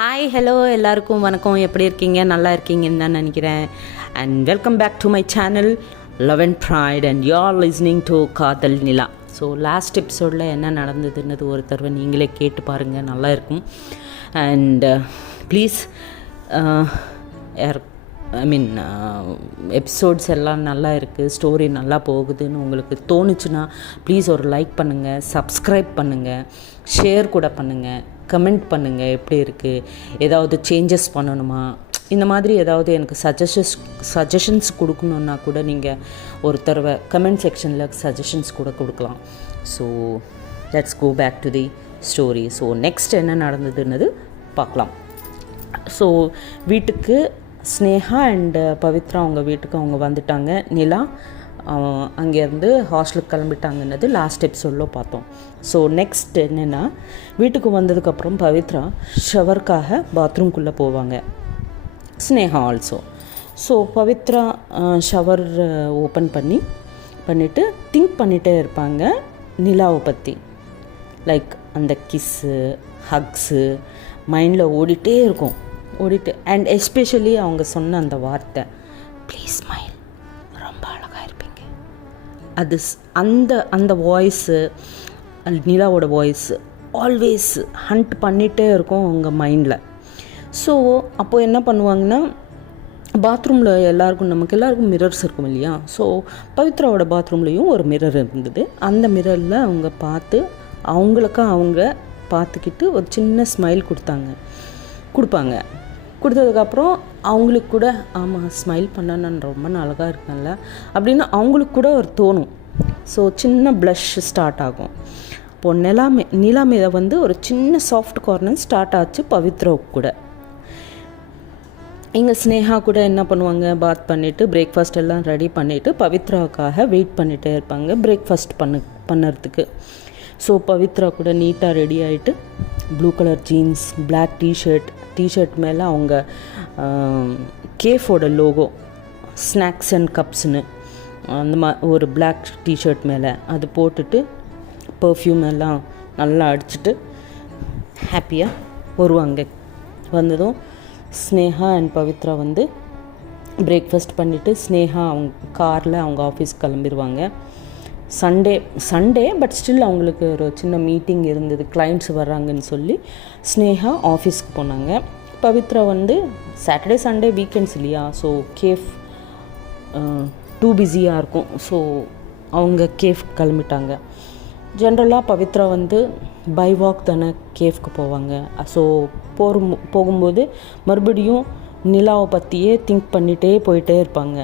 Hi hello எல்லாருக்கும் வணக்கம். எப்படி இருக்கீங்க? நல்லா இருக்கீங்கன்னு தான் நினைக்கிறேன். And welcome back to my channel love and pride and you are listening to Kadhal Nila. So last எபிசோடில் என்ன நடந்ததுன்னது ஒரு தடவை நீங்களே கேட்டு பாருங்கள், நல்லா இருக்கும். அண்ட் ப்ளீஸ் எபிசோட்ஸ் எல்லாம் நல்லா இருக்குது, ஸ்டோரி நல்லா போகுதுன்னு உங்களுக்கு தோணுச்சுன்னா ப்ளீஸ் ஒரு லைக் பண்ணுங்கள், சப்ஸ்கிரைப் பண்ணுங்கள், ஷேர் கூட பண்ணுங்கள், கமெண்ட் பண்ணுங்கள் எப்படி இருக்குது, ஏதாவது சேஞ்சஸ் பண்ணணுமா, இந்த மாதிரி ஏதாவது எனக்கு சஜஷன்ஸ் கொடுக்கணுன்னா கூட நீங்கள் ஒரு தடவை கமெண்ட் செக்ஷனில் சஜஷன்ஸ் கூட கொடுக்கலாம். So let's go back to the story. So next என்ன நடந்ததுன்னது பார்க்கலாம். ஸோ வீட்டுக்கு ஸ்னேகா அண்டு பவித்ரா அவங்க வீட்டுக்கு அவங்க வந்துட்டாங்க. நிலா அங்கேருந்து ஹாஸ்டலுக்கு கிளம்பிட்டாங்கன்னது லாஸ்ட் எபிசோடில் பார்த்தோம். ஸோ நெக்ஸ்ட் என்னென்னா, வீட்டுக்கு வந்ததுக்கப்புறம் பவித்ரா ஷவருக்காக பாத்ரூம்குள்ளே போவாங்க, Sneha also. So Pavithra shower open பண்ணிவிட்டு திங்க் பண்ணிகிட்டே இருப்பாங்க நிலாவை பற்றி. லைக் அந்த கிஸ்ஸு ஹக்ஸு மைண்டில் ஓடிட்டு அண்ட் எஸ்பெஷலி அவங்க சொன்ன அந்த வார்த்தை, ப்ளீஸ் ஸ்மைல், ரொம்ப அழகாக இருப்பீங்க. அது அந்த வாய்ஸு, நிலாவோட வாய்ஸு ஆல்வேஸ் ஹண்ட் பண்ணிகிட்டே இருக்கும் அவங்க மைண்டில். ஸோ அப்போது என்ன பண்ணுவாங்கன்னா, பாத்ரூமில் நமக்கு எல்லாருக்கும் மிரர்ஸ் இருக்கும் இல்லையா. ஸோ பவித்ராவோட பாத்ரூம்லேயும் ஒரு மிரர் இருந்தது. அந்த மிரரில் அவங்க அவங்க பார்த்துக்கிட்டு ஒரு சின்ன ஸ்மைல் கொடுப்பாங்க. கொடுத்ததுக்கப்புறம் அவங்களுக்கு கூட ஆமாம், ஸ்மைல் பண்ணால் நான் ரொம்ப அழகாக இருக்கேன்ல அப்படின்னு அவங்களுக்கு கூட ஒரு தோணும். ஸோ சின்ன ப்ளஷ் ஸ்டார்ட் ஆகும். இப்போது நிலா மீத ஒரு சின்ன சாஃப்ட் கார்னர் ஸ்டார்ட் ஆச்சு பவித்ராவுக்கு கூட. இங்கே ஸ்னேகா கூட என்ன பண்ணுவாங்க, பாத் பண்ணிவிட்டு பிரேக்ஃபாஸ்ட் எல்லாம் ரெடி பண்ணிவிட்டு பவித்ராவுக்காக வெயிட் பண்ணிகிட்டே இருப்பாங்க பிரேக்ஃபாஸ்ட் பண்ணுறதுக்கு. ஸோ பவித்ரா கூட நீட்டாக ரெடி ஆகிட்டு blue colour jeans, black t-shirt மேலே அவங்க கேஃபோட லோகோ, ஸ்நாக்ஸ் அண்ட் கப்ஸ்னு அந்த ஒரு பிளாக் டிஷர்ட் மேலே அது போட்டுட்டு பர்ஃப்யூம் எல்லாம் நல்லா அடிச்சுட்டு ஹாப்பியாக வருவாங்க. வந்ததும் ஸ்னேகா அண்ட் பவித்ரா பிரேக்ஃபாஸ்ட் பண்ணிவிட்டு ஸ்னேகா அவங்க காரில் அவங்க ஆஃபீஸ்க்கு கிளம்பிடுவாங்க. சண்டே பட் ஸ்டில் அவங்களுக்கு ஒரு சின்ன மீட்டிங் இருந்தது, கிளைண்ட்ஸ் வர்றாங்கன்னு சொல்லி ஸ்னேகா ஆஃபீஸ்க்கு போனாங்க. பவித்ரா சாட்டர்டே சண்டே வீக்கெண்ட்ஸ் இல்லையா, ஸோ கேஃப் டூ பிஸியாக இருக்கும். ஸோ அவங்க கேஃப் கிளம்பிட்டாங்க. ஜென்ரலாக பவித்ரா பை வாக் தானே கேஃப்க்கு போவாங்க. ஸோ போகும்போது மறுபடியும் நிலாவை பற்றியே திங்க் பண்ணிகிட்டே போயிட்டே இருப்பாங்க.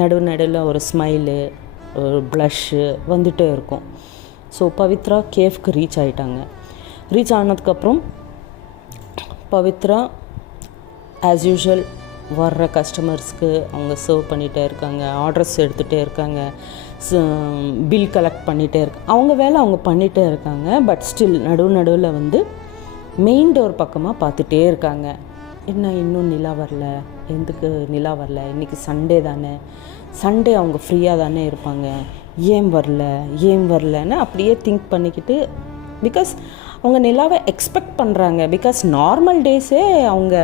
நடுவில் ஒரு ஸ்மைலு, ஒரு ப்ளஷ்ஷு வந்துகிட்டே இருக்கும். ஸோ பவித்ரா கேஃப்க்கு ரீச் ஆனதுக்கப்புறம் பவித்ரா ஆஸ் யூஷுவல் வர்ற கஸ்டமர்ஸ்க்கு அவங்க சர்வ் பண்ணிகிட்டே இருக்காங்க, ஆர்டர்ஸ் எடுத்துகிட்டே இருக்காங்க, பில் கலெக்ட் பண்ணிகிட்டே அவங்க வேலை அவங்க பண்ணிகிட்டே இருக்காங்க. பட் ஸ்டில் நடுவில் மெயின் டோர் பக்கமாக பார்த்துட்டே இருக்காங்க. என்ன இன்னும் நிலா வரல, எதுக்கு நிலா வரல, இன்றைக்கி சண்டே தானே, சண்டே அவங்க ஃப்ரீயாக தானே இருப்பாங்க, ஏன் வரலன்னு அப்படியே திங்க் பண்ணிக்கிட்டு, பிகாஸ் அவங்க நிலாவை எக்ஸ்பெக்ட் பண்ணுறாங்க. பிகாஸ் நார்மல் டேஸே அவங்க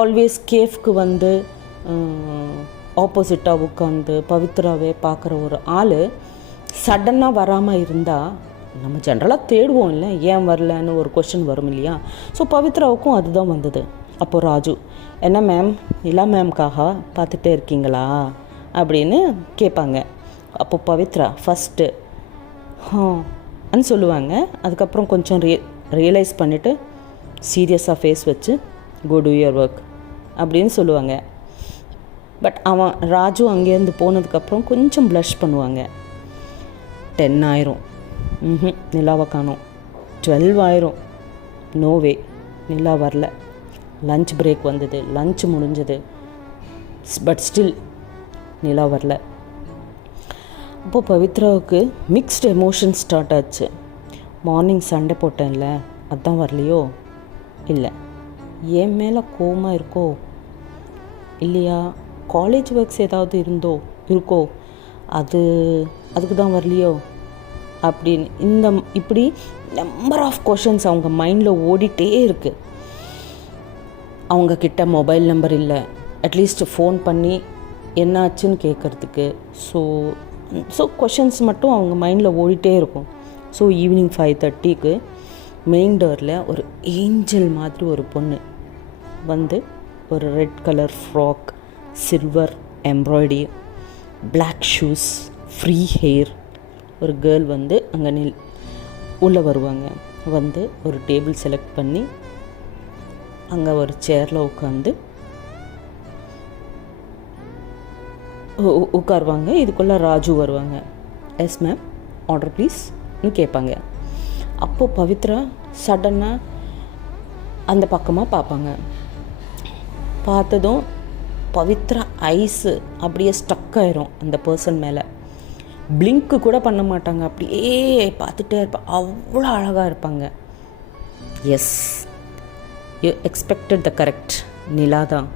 ஆல்வேஸ் கேஃப்க்கு ஆப்போசிட்டாக உட்காந்து பவித்ராவே பார்க்குற ஒரு ஆள் சடனாக வராமல் இருந்தால் நம்ம ஜென்ரலாக தேடுவோம் இல்லை, ஏன் வரலன்னு ஒரு கொஸ்டின் வரும் இல்லையா. ஸோ பவித்ராவுக்கும் அதுதான் வந்தது. அப்போது ராஜு, என்ன மேம், நிலா மேம்காக பார்த்துட்டே இருக்கீங்களா அப்படின்னு கேட்பாங்க. அப்போது பவித்ரா ஃபஸ்ட்டு சொல்லுவாங்க. அதுக்கப்புறம் கொஞ்சம் ரியலைஸ் பண்ணிவிட்டு சீரியஸாக ஃபேஸ் வச்சு கோ டூ யுவர் ஒர்க் அப்படின்னு சொல்லுவாங்க. பட் அவன் ராஜு அங்கேருந்து போனதுக்கப்புறம் கொஞ்சம் ப்ளஷ் பண்ணுவாங்க. 10 ஆயிரும், நிலாவை காணோம். 12 ஆயிரும், நோவே, நிலா வரல. லஞ்ச் பிரேக் வந்தது, லஞ்ச் முடிஞ்சது, பட் ஸ்டில் நிலா வரல. அப்போது பவித்ராவுக்கு மிக்ஸ்டு எமோஷன் ஸ்டார்ட் ஆச்சு. மார்னிங் சண்டை போட்டேன்ல, அதுதான் வரலையோ, இல்லை என் மேலே கோவமாக இருக்கோ, இல்லையா காலேஜ் ஒர்க்ஸ் ஏதாவது இருக்கோ, அதுக்கு தான் வரலையோ, அப்படின்னு இப்படி நம்பர் ஆஃப் கொஷின்ஸ் அவங்க மைண்டில் ஓடிட்டே இருக்குது. அவங்கக்கிட்ட மொபைல் நம்பர் இல்லை, அட்லீஸ்ட் ஃபோன் பண்ணி என்னாச்சுன்னு கேட்குறதுக்கு. ஸோ கொஷின்ஸ் மட்டும் அவங்க மைண்டில் ஓடிட்டே இருக்கும். ஸோ ஈவினிங் 5:30க்கு மெயின் டோரில் ஒரு ஏஞ்சல் மாதிரி ஒரு பொண்ணு வந்து ஒரு red colour frock, silver embroidery, black shoes, free hair ஒரு கேர்ள் வந்து அங்கே உள்ளே வருவாங்க. வந்து ஒரு டேபிள் செலக்ட் பண்ணி அங்கே ஒரு சேரில் உட்காருவாங்க. இதுக்குள்ளே ராஜு வருவாங்க. எஸ் மேம், ஆர்டர் ப்ளீஸ்னு கேட்பாங்க. அப்போது பவித்ரா சடனாக அந்த பக்கமாக பார்ப்பாங்க. பார்த்ததும் பவித்ரா ஐஸு அப்படியே ஸ்டக் ஆயிரும் அந்த பர்சன் மேலே. பிளிங்க்கு கூட பண்ண மாட்டாங்க, அப்படியே பார்த்துட்டே இருப்பாங்க. அவ்வளோ அழகாக இருப்பாங்க. Yes, you expected the correct. Nila தான்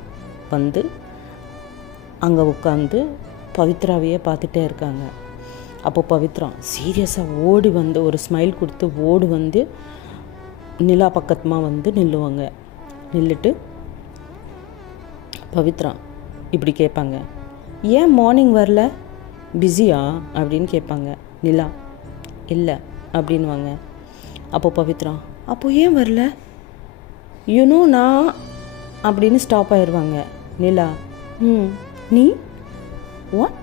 வந்து அங்கே உட்காந்து பவித்ராவையே பார்த்துட்டே இருக்காங்க. அப்போது பவித்ரா சீரியஸாக ஓடி வந்து ஒரு ஸ்மைல் கொடுத்து ஓடி வந்து நிலா பக்கமாக வந்து நில்லுவாங்க. நில்லுட்டு பவித்ரா இப்படி கேட்பாங்க, ஏன் மார்னிங் வரல, பிஸியா அப்படின்னு கேட்பாங்க. நிலா இல்லை அப்படின்வாங்க. அப்போது பவித்ரா அப்போது ஏன் வரல, யூனோ நான் அப்படின்னு ஸ்டாப் ஆயிடுவாங்க. நிலா நீ வாட்,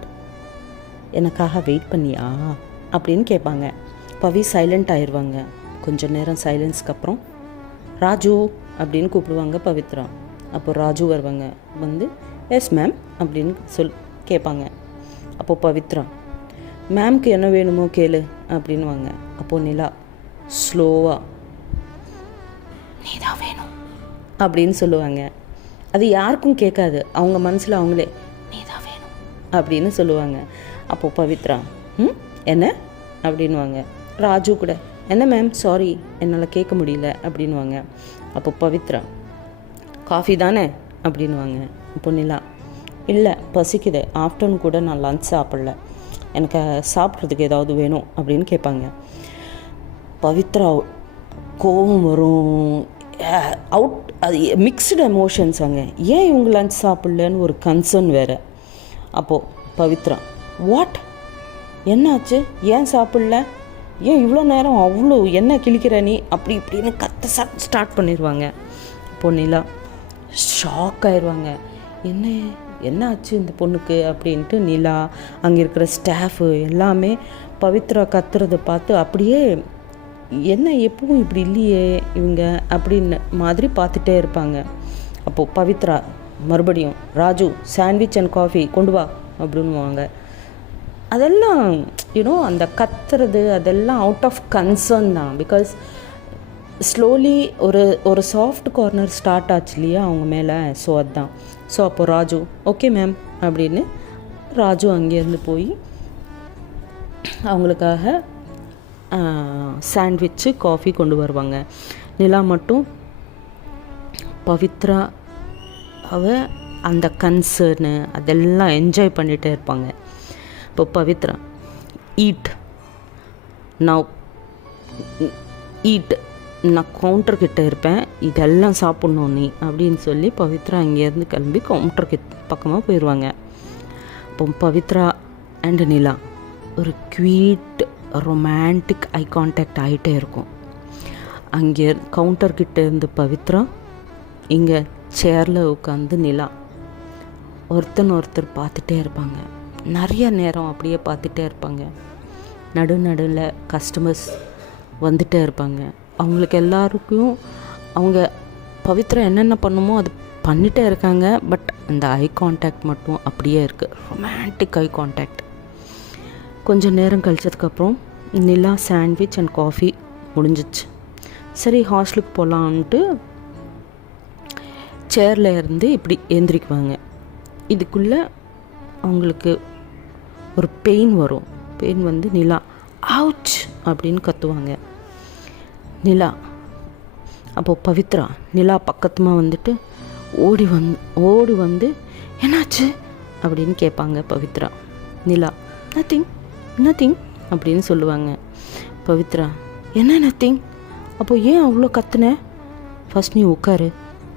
எனக்காக வெயிட் பண்ணியா அப்படின்னு கேட்பாங்க. பவி சைலண்ட் ஆயிடுவாங்க. கொஞ்சம் நேரம் சைலன்ஸ்க்கு அப்புறம் ராஜு அப்படின்னு கூப்பிடுவாங்க பவித்ரா. அப்போது ராஜு வருவாங்க. வந்து எஸ் மேம் அப்படின்னு கேட்பாங்க. அப்போது பவித்ரா மேம்க்கு என்ன வேணுமோ கேளு அப்படின்வாங்க. அப்போது நிலா ஸ்லோவாக நீ தான் வேணும் அப்படின்னு சொல்லுவாங்க. அது யாருக்கும் கேட்காது, அவங்க மனசில் அவங்களே நீ தான் வேணும் அப்படின்னு சொல்லுவாங்க. அப்போது பவித்ரா என்ன அப்படின்வாங்க. ராஜு கூட என்ன மேம், சாரி என்னால் கேட்க முடியல அப்படின்வாங்க. அப்போ பவித்ரா காஃபி தானே அப்படின்வாங்க. இப்போ நிலா இல்லை பசிக்குது, ஆஃப்டர்நூன் கூட நான் லன்ச் சாப்பிடல, எனக்கு சாப்பிட்றதுக்கு ஏதாவது வேணும் அப்படின்னு கேட்பாங்க. பவித்ரா கோபம் வரும், அது மிக்ஸ்டு எமோஷன்ஸ். அங்கே ஏன் இவங்க லன்ச் சாப்பிட்லன்னு ஒரு கன்சர்ன் வேறு. அப்போது பவித்ரா வாட், என்னாச்சு, ஏன் சாப்பிடல, ஏன் இவ்வளோ நேரம் அவ்வளோ என்ன கிழிக்கிற நீ அப்படி இப்படின்னு ஸ்டார்ட் பண்ணிடுவாங்க. இப்போ நிலா ஷாக் ஆயிடுவாங்க. என்ன ஆச்சு இந்த பொண்ணுக்கு அப்படின்ட்டு. நிலா அங்கே இருக்கிற ஸ்டாஃபு எல்லாமே பவித்ரா கத்துறதை பார்த்து அப்படியே என்ன எப்பவும் இப்படி இல்லையே இவங்க அப்படின்னு மாதிரி பார்த்துட்டே இருப்பாங்க. அப்போது பவித்ரா மறுபடியும் ராஜு சாண்ட்விச் அண்ட் காஃபி கொண்டு வா அப்படின்வாங்க. அதெல்லாம் அந்த கத்துறது அதெல்லாம் அவுட் ஆஃப் கன்சர்ன் தான். பிகாஸ் ஸ்லோலி ஒரு சாஃப்ட் கார்னர் ஸ்டார்ட் ஆச்சு இல்லையா அவங்க மேலே. ஸோ அதுதான். ஸோ அப்போது ராஜு ஓகே மேம் அப்படின்னு ராஜு அங்கேருந்து போய் அவங்களுக்காக சாண்ட்விச்சு காஃபி கொண்டு வருவாங்க. நிலா மட்டும் பவித்ரா அந்த கன்சர்னு அதெல்லாம் என்ஜாய் பண்ணிகிட்டே இருப்பாங்க. இப்போ பவித்ரா ஈட் நான் கவுண்டர்கிட்ட இருப்பேன், இதெல்லாம் சாப்பிட்ணும் நீ அப்படின்னு சொல்லி பவித்ரா அங்கேருந்து கிளம்பி பக்கமாக போயிடுவாங்க. இப்போ பவித்ரா அண்ட் நிலா ஒரு க்வீட் ரொமான்டிக் ஐ கான்டாக்ட் ஆகிட்டே இருக்கும். அங்கே கவுண்டர்கிட்ட இருந்து பவித்ரா இங்கே சேரில் உட்காந்து நிலா ஒருத்தர் பார்த்துட்டே இருப்பாங்க. நிறைய நேரம் அப்படியே பார்த்துட்டே இருப்பாங்க. நடுவில் கஸ்டமர்ஸ் வந்துகிட்டே இருப்பாங்க. அவங்களுக்கு எல்லாருக்கும் அவங்க பவித்ரா என்னென்ன பண்ணுமோ அது பண்ணிகிட்டே இருக்காங்க. பட் அந்த ஐ கான்டாக்ட் மட்டும் அப்படியே இருக்குது, ரொமான்டிக் ஐ கான்டாக்ட். கொஞ்சம் நேரம் கழிச்சதுக்கப்புறம் நிலா சாண்ட்விச் அண்ட் காஃபி முடிஞ்சிச்சு. சரி ஹாஸ்டலுக்கு போகலான்ட்டு சேரில் இருந்து இப்படி எழுந்திரிக்குவாங்க. இதுக்குள்ளே அவங்களுக்கு ஒரு பெயின் வரும். பெயின் வந்து நிலா அவுச் அப்படின்னு கத்துவாங்க. நிலா அப்போது பவித்ரா நிலா பக்கத்துமாக வந்துட்டு ஓடி வந்து என்னாச்சு அப்படின்னு கேட்பாங்க பவித்ரா. நிலா நத்திங் அப்படின்னு சொல்லுவாங்க. பவித்ரா, என்ன நத்திங், அப்போது ஏன் அவ்வளோ கத்துன? ஃபஸ்ட் நீ உட்காரு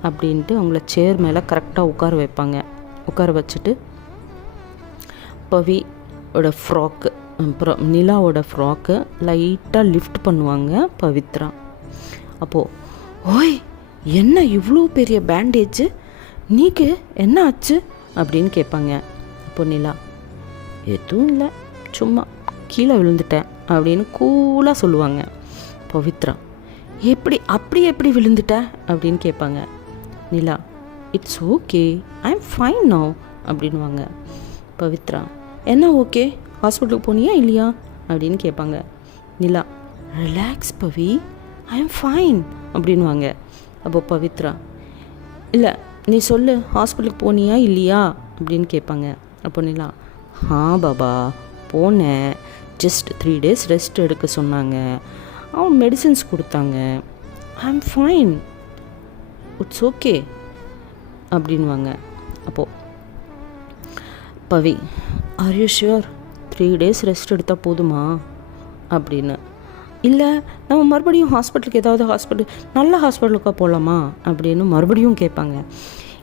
அப்படின்ட்டு அவங்கள சேர் மேலே கரெக்டாக உட்கார வைப்பாங்க. உட்கார வச்சுட்டு பவியோட ஃப்ராக்கு, அப்புறம் நிலாவோட ஃப்ராக்கு லைட்டாக லிஃப்ட் பண்ணுவாங்க பவித்ரா. அப்போது, ஓய் என்ன இவ்வளோ பெரிய பேண்டேஜு, நீக்கு என்ன ஆச்சு அப்படின்னு கேட்பாங்க. அப்போ நிலா, எதுவும் இல்லை, சும்மா கீழே விழுந்துட்டேன் அப்படின்னு கூலாக சொல்லுவாங்க. பவித்ரா, எப்படி விழுந்துட்ட அப்படின்னு கேட்பாங்க. Nila, it's okay, I'm fine now அப்படின்வாங்க. பவித்ரா, என்ன ஓகே, ஹாஸ்பிட்டலுக்கு போனியா இல்லையா அப்படின்னு கேட்பாங்க. Nila, relax Pavi, I'm fine அப்படின்வாங்க. அப்போ பவித்ரா, இல்லை நீ சொல்லு, ஹாஸ்பிட்டலுக்கு போனியா இல்லையா அப்படின்னு கேட்பாங்க. அப்போ நிலா, பாபா போனேன், ஜஸ்ட் 3 days ரெஸ்ட் எடுக்க சொன்னாங்க, அவன் மெடிசின்ஸ் கொடுத்தாங்க, I'm fine, it's okay அப்படின்வாங்க. அப்போது Pavi, are you sure 3 days rest எடுத்தால் போதுமா அப்படின்னு. இல்லை நம்ம மறுபடியும் ஹாஸ்பிட்டலுக்கு, ஏதாவது நல்ல ஹாஸ்பிட்டலுக்காக போகலாமா அப்படின்னு மறுபடியும் கேட்பாங்க.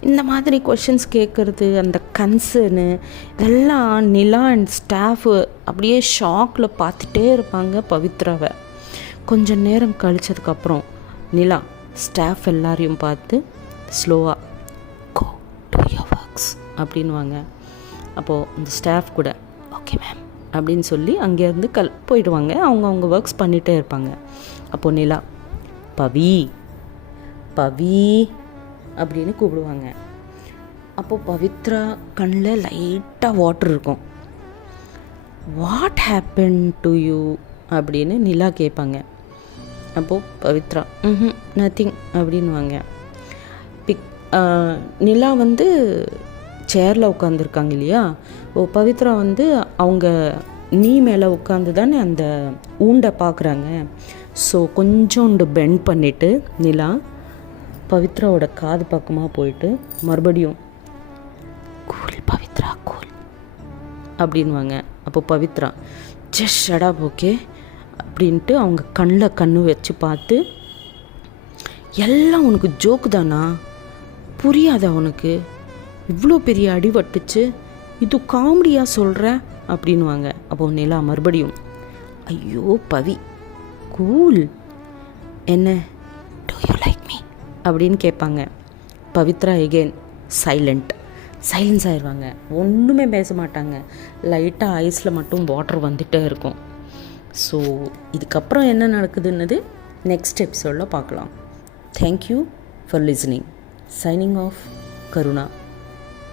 இந்த மாதிரி கொஷின்ஸ் கேட்குறது, அந்த கன்சர்னு இதெல்லாம் நிலா அண்ட் ஸ்டாஃபு அப்படியே ஷாக்கில் பார்த்துட்டே இருப்பாங்க பவித்ராவை. கொஞ்சம் நேரம் கழிச்சதுக்கப்புறம் நிலா ஸ்டாஃப் எல்லாரையும் பார்த்து ஸ்லோவாக கோ டு யுவர் ஒர்க்ஸ் அப்படின்வாங்க. அப்போது அந்த ஸ்டாஃப் கூட ஓகே மேம் அப்படின்னு சொல்லி அங்கேருந்து போயிடுவாங்க. அவங்க ஒர்க்ஸ் பண்ணிகிட்டே இருப்பாங்க. அப்போது நிலா, பவி அப்படின்னு கூப்பிடுவாங்க. அப்போது பவித்ரா கண்ணில் லைட்டாக வாட்டர் இருக்கும். வாட் ஹேப்பன் டு யூ அப்படின்னு நிலா கேட்பாங்க. அப்போது பவித்ரா, நத்திங் அப்படின்வாங்க. நிலா வந்து சேரில் உட்காந்துருக்காங்க இல்லையா, பவித்ரா வந்து அவங்க நீ மேலே உட்காந்து தானே அந்த ஊண்டை பார்க்குறாங்க. ஸோ கொஞ்சோண்டு பெண்ட் பண்ணிவிட்டு நிலா பவித்ராவோட காது பக்கமாக போயிட்டு மறுபடியும் கூல் பவித்ரா கூல் அப்படின்வாங்க. அப்போ Pavithra just shut up okay அப்படின்ட்டு அவங்க கண்ணில் கண்ணு வச்சு பார்த்து, எல்லாம் உனக்கு ஜோக்கு தானா, புரியாதா உனக்கு, இவ்வளோ பெரிய அடி வட்டுச்சு, இது காமெடியாக சொல்கிற அப்படின்வாங்க. அப்போது நிலா மறுபடியும் ஐயோ பவி கூல், என்ன டு யூ லைக் மீ அப்படின்னு கேட்பாங்க. பவித்ரா எகெயின் சைலன்ஸ் ஆயிடுவாங்க, ஒன்றுமே பேச மாட்டாங்க. லைட்டாக ஐஸில் மட்டும் வாட்டர் வந்துகிட்டே இருக்கும். ஸோ இதுக்கப்புறம் என்ன நடக்குதுன்னது நெக்ஸ்ட் எபிசோடில் பார்க்கலாம். Thank you for listening. Signing off, Karuna.